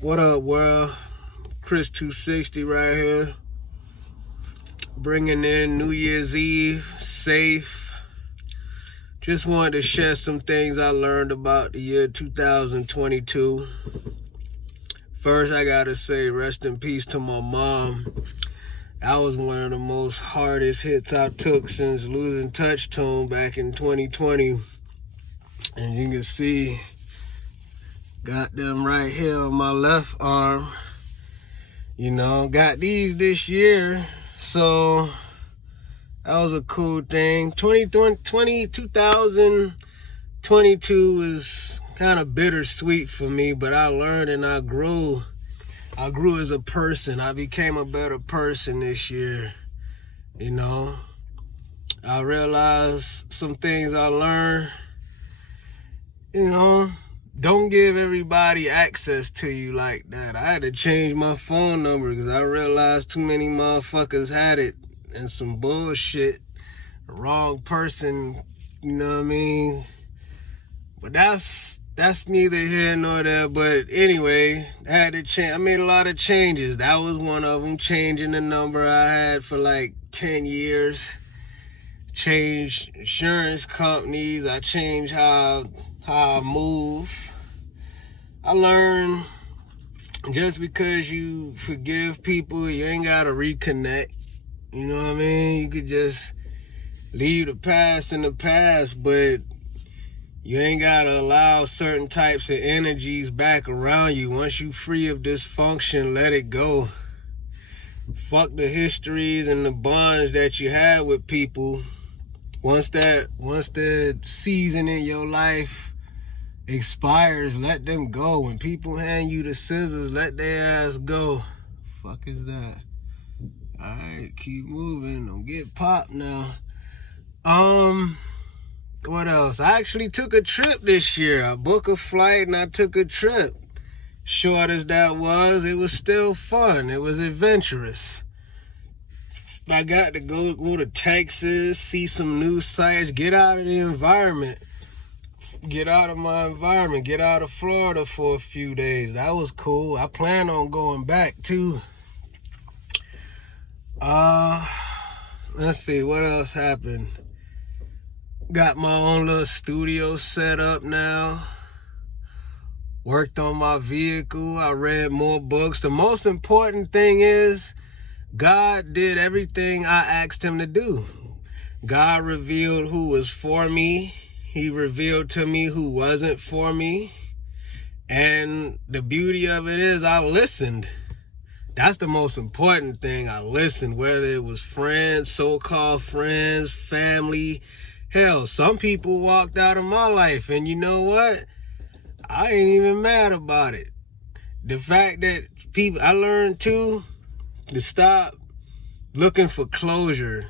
What up, world? Chris 260 right here. Bringing in New Year's Eve, safe. Just wanted to share some things I learned about the year 2022. First, I gotta say rest in peace to my mom. That was one of the most hardest hits I took since losing Touch Tone back in 2020. And you can see, got them right here on my left arm. You know, got these this year, so that was a cool thing. 2022 was kind of bittersweet for me, but I learned and I grew. I grew as a person. I became a better person this year, you know. I realized some things I learned, you know. Don't give everybody access to you like that. I had to change my phone number because I realized too many motherfuckers had it and some bullshit. The wrong person, you know what I mean? But that's neither here nor there. But anyway, I had to change. I made a lot of changes. That was one of them, changing the number I had for like 10 years. Changed insurance companies. I changed how I move. I learned just because you forgive people, you ain't gotta reconnect. You know what I mean? You could just leave the past in the past, but you ain't gotta allow certain types of energies back around you. Once you free of dysfunction, let it go. Fuck the histories and the bonds that you had with people. Once the season in your life expires, let them go. When people hand you the scissors, let their ass go. Fuck is that? Alright, keep moving. Don't get popped now. What else? I actually took a trip this year. I booked a flight and I took a trip. Short as that was, it was still fun. It was adventurous. I got to go to Texas, see some new sights, get out of the environment. Get out of my environment, get out of Florida for a few days. That was cool. I plan on going back too. Let's see, what else happened? Got my own little studio set up now. Worked on my vehicle. I read more books. The most important thing is God did everything I asked him to do. God revealed who was for me. He revealed to me who wasn't for me. And the beauty of it is I listened. That's the most important thing. I listened, whether it was friends, so-called friends, family. Hell, some people walked out of my life, and you know what? I ain't even mad about it. The fact that I learned too to stop looking for closure.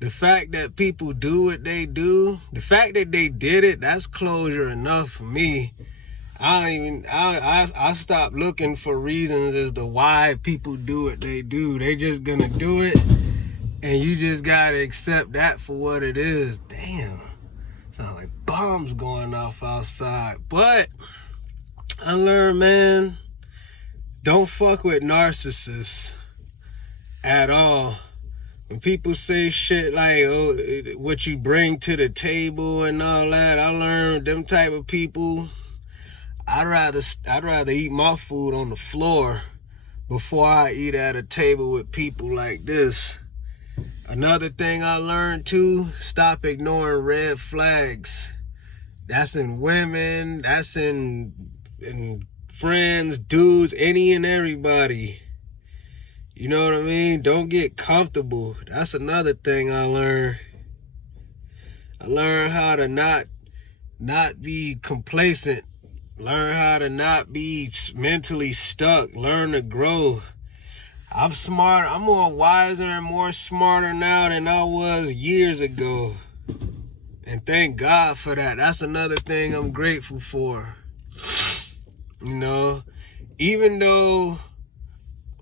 The fact that people do what they do, the fact that they did it, that's closure enough for me. I stopped looking for reasons as to why people do what they do. They just gonna do it, and you just gotta accept that for what it is. Damn, sound like bombs going off outside. But I learned, man, don't fuck with narcissists at all. When people say shit like, oh, what you bring to the table and all that, I learned them type of people, I'd rather eat my food on the floor before I eat at a table with people like this. Another thing I learned too, stop ignoring red flags. That's in women, that's in friends, dudes, any and everybody. You know what I mean? Don't get comfortable. That's another thing I learned. I learned how to not be complacent. Learn how to not be mentally stuck. Learn to grow. I'm smart. I'm more wiser and more smarter now than I was years ago. And thank God for that. That's another thing I'm grateful for. You know, even though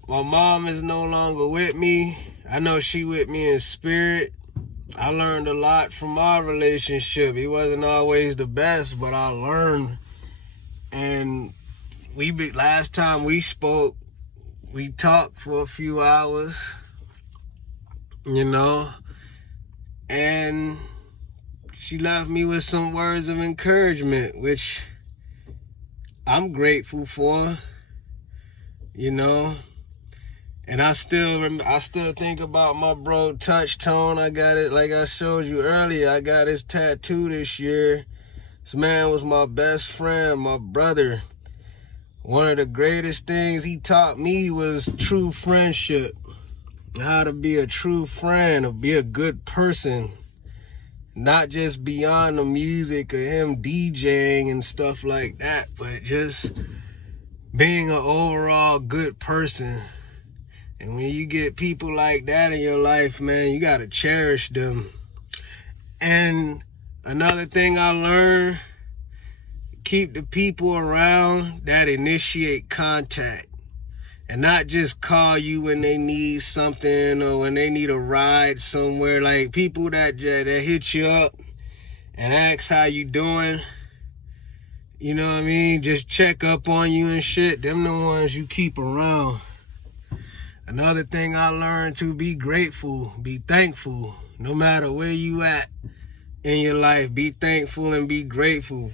my mom is no longer with me, I know she with me in spirit. I learned a lot from our relationship. He wasn't always the best, but I learned. And last time we spoke, we talked for a few hours, you know, and she left me with some words of encouragement, which I'm grateful for, you know. And I still think about my bro Touch Tone. I got it, like I showed you earlier, I got his tattoo this year. This man was my best friend, my brother. One of the greatest things he taught me was true friendship. How to be a true friend, or be a good person. Not just beyond the music or him DJing and stuff like that, but just being an overall good person. And when you get people like that in your life, man, you gotta cherish them. And another thing I learned, keep the people around that initiate contact. And not just call you when they need something or when they need a ride somewhere. Like people that hit you up and ask how you doing. You know what I mean? Just check up on you and shit. Them the ones you keep around. Another thing I learned to be grateful, be thankful. No matter where you at in your life, be thankful and be grateful.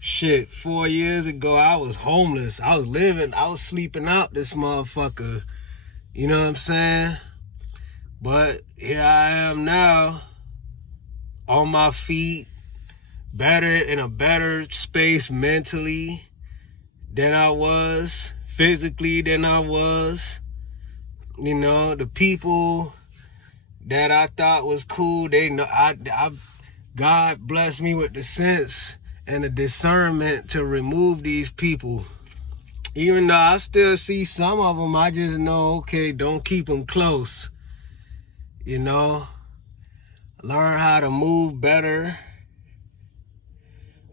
Shit, 4 years ago, I was homeless. I was sleeping out this motherfucker. You know what I'm saying? But here I am now, on my feet, in a better space mentally than I was, physically than I was. You know, the people that I thought was cool, they know God blessed me with the sense and the discernment to remove these people. Even though I still see some of them, I just know, okay, don't keep them close. You know, learn how to move better.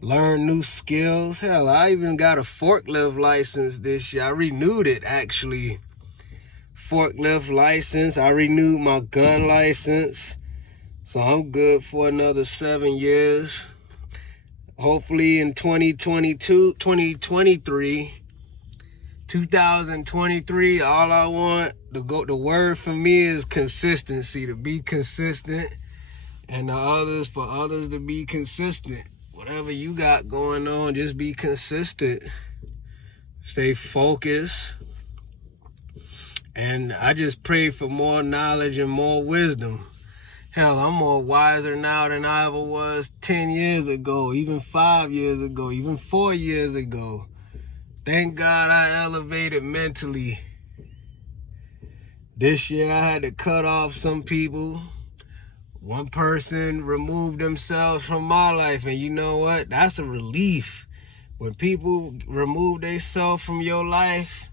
Learn new skills. Hell, I even got a forklift license this year. I renewed it, actually. Forklift license. I renewed my gun license. So I'm good for another 7 years. Hopefully in 2023, all I want, the word for me is consistency, to be consistent, and for others to be consistent. Whatever you got going on, just be consistent. Stay focused. And I just pray for more knowledge and more wisdom. Hell, I'm more wiser now than I ever was 10 years ago, even 5 years ago, even 4 years ago. Thank God I elevated mentally. This year I had to cut off some people. One person removed themselves from my life, and you know what? That's a relief. When people remove themselves from your life,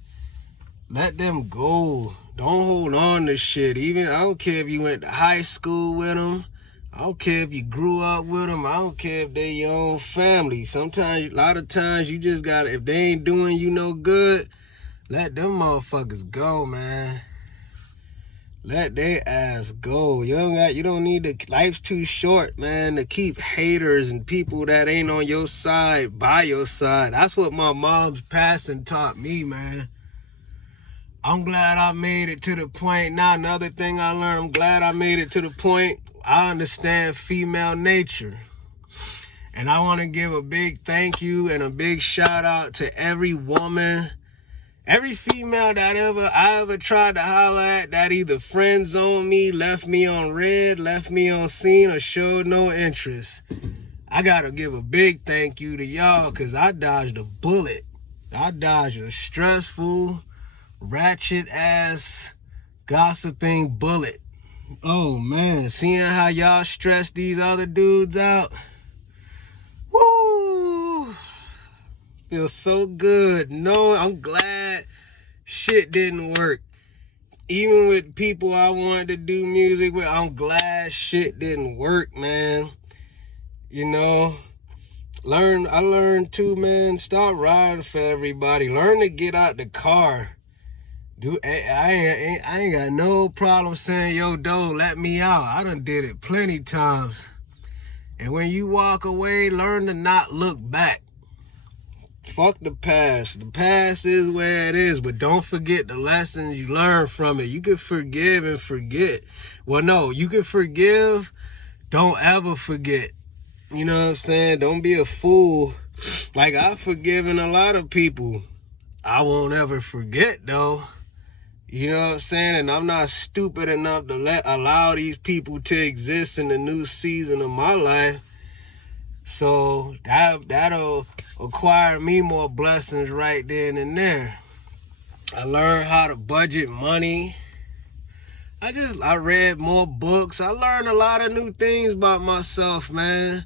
let them go. Don't hold on to shit. Even, I don't care if you went to high school with them. I don't care if you grew up with them. I don't care if they your own family. Sometimes, a lot of times, you just gotta, if they ain't doing you no good, let them motherfuckers go, man. Let their ass go. You don't need to, life's too short, man, to keep haters and people that ain't on your side by your side. That's what my mom's passing taught me, man. I'm glad I made it to the point. Now, another thing I learned, I'm glad I made it to the point I understand female nature. And I want to give a big thank you and a big shout out to every woman, every female that I ever tried to holler at, that either friend zoned me, left me on red, left me on scene, or showed no interest. I got to give a big thank you to y'all, because I dodged a bullet. I dodged a stressful, ratchet ass gossiping bullet. Oh man, seeing how y'all stress these other dudes out, woo, feels so good. No, I'm glad shit didn't work. Even with people I wanted to do music with, I'm glad shit didn't work, man. You know, I learned too, man, stop riding for everybody. Learn to get out the car. Dude, I ain't got no problem saying, yo, dog, let me out. I done did it plenty times. And when you walk away, learn to not look back. fuck the past. The past is where it is, but don't forget the lessons you learn from it. You can forgive and forget. Well, no, you can forgive. Don't ever forget. You know what I'm saying? Don't be a fool. Like, I've forgiven a lot of people. I won't ever forget, though. You know what I'm saying? And I'm not stupid enough to allow these people to exist in the new season of my life. So that'll acquire me more blessings right then and there. I learned how to budget money. I read more books. I learned a lot of new things about myself, man.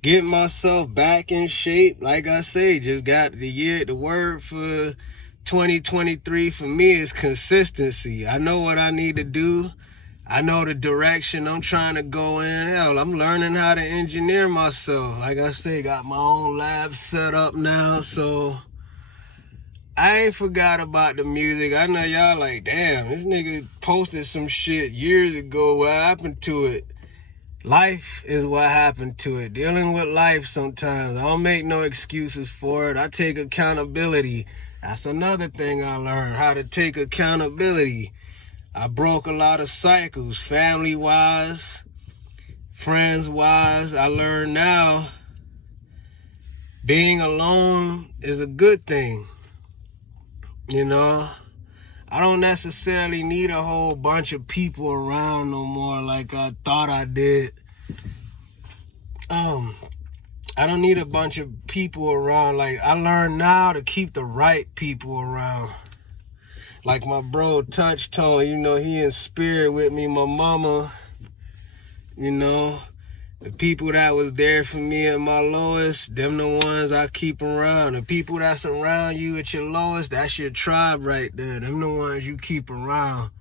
Getting myself back in shape. Like I say, just got the word for 2023 for me is consistency. I know what I need to do. I know the direction I'm trying to go in. Hell, I'm learning how to engineer myself. Like I say, got my own lab set up now, so I ain't forgot about the music. I know y'all like, damn, this nigga posted some shit years ago. What happened to it? Life is what happened to it. Dealing with life sometimes. I don't make no excuses for it. I take accountability. That's another thing I learned, how to take accountability. I broke a lot of cycles, family-wise, friends-wise. I learned now being alone is a good thing. You know, I don't necessarily need a whole bunch of people around no more like I thought I did. I don't need a bunch of people around. Like, I learned now to keep the right people around. Like my bro Touch Tone, you know, he in spirit with me, my mama, you know, the people that was there for me at my lowest, them the ones I keep around. The people that's around you at your lowest, that's your tribe right there. Them the ones you keep around.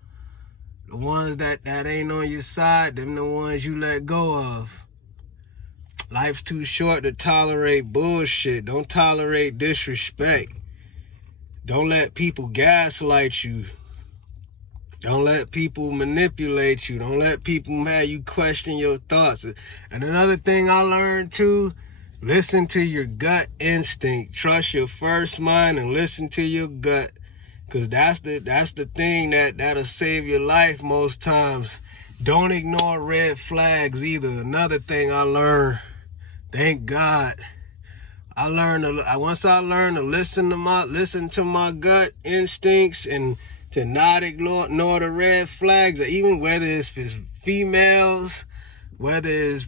The ones that ain't on your side, them the ones you let go of. Life's too short to tolerate bullshit. Don't tolerate disrespect. Don't let people gaslight you. Don't let people manipulate you. Don't let people have you question your thoughts. And another thing I learned too, listen to your gut instinct. Trust your first mind and listen to your gut. Cause that's the thing that'll save your life most times. Don't ignore red flags either. Another thing I learned, thank God. Once I learned to listen to my gut instincts and to not ignore the red flags, even whether it's females, whether it's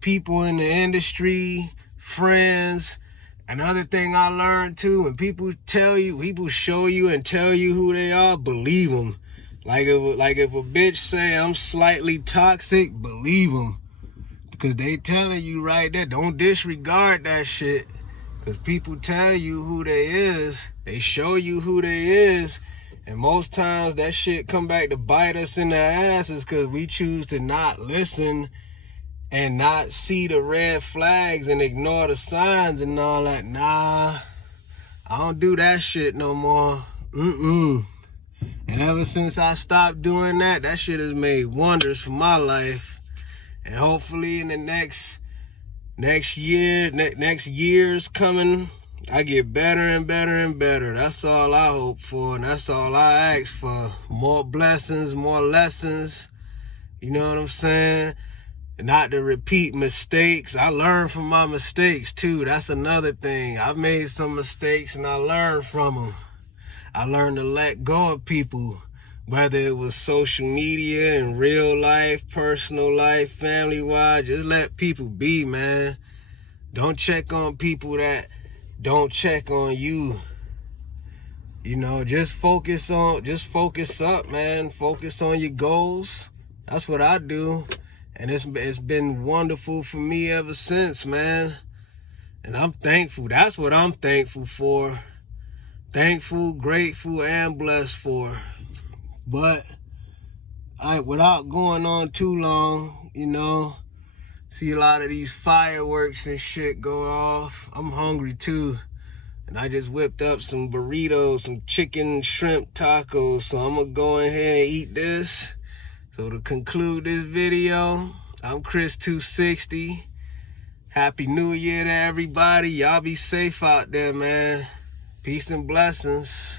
people in the industry, friends. Another thing I learned too, when people show you and tell you who they are, believe them. Like if a bitch say I'm slightly toxic, believe them. Because they telling you right there, don't disregard that shit. Because people tell you who they is, they show you who they is, and most times that shit come back to bite us in the asses because we choose to not listen and not see the red flags and ignore the signs and all that. Nah, I don't do that shit no more. And ever since I stopped doing that, that shit has made wonders for my life. And hopefully in the next year's coming, I get better and better and better. That's all I hope for, and that's all I ask for. More blessings, more lessons. You know what I'm saying? Not to repeat mistakes. I learn from my mistakes too. That's another thing. I've made some mistakes and I learned from them. I learned to let go of people, whether it was social media and real life, personal life, family-wise. Just let people be, man. Don't check on people that don't check on you. You know, just focus up, man. Focus on your goals. That's what I do. And it's been wonderful for me ever since, man. And I'm thankful. That's what I'm thankful for. Thankful, grateful, and blessed for. But without going on too long, you know, see a lot of these fireworks and shit go off. I'm hungry too. And I just whipped up some burritos, some chicken shrimp tacos. So I'm gonna go ahead and eat this. So to conclude this video, I'm Chris260. Happy New Year to everybody. Y'all be safe out there, man. Peace and blessings.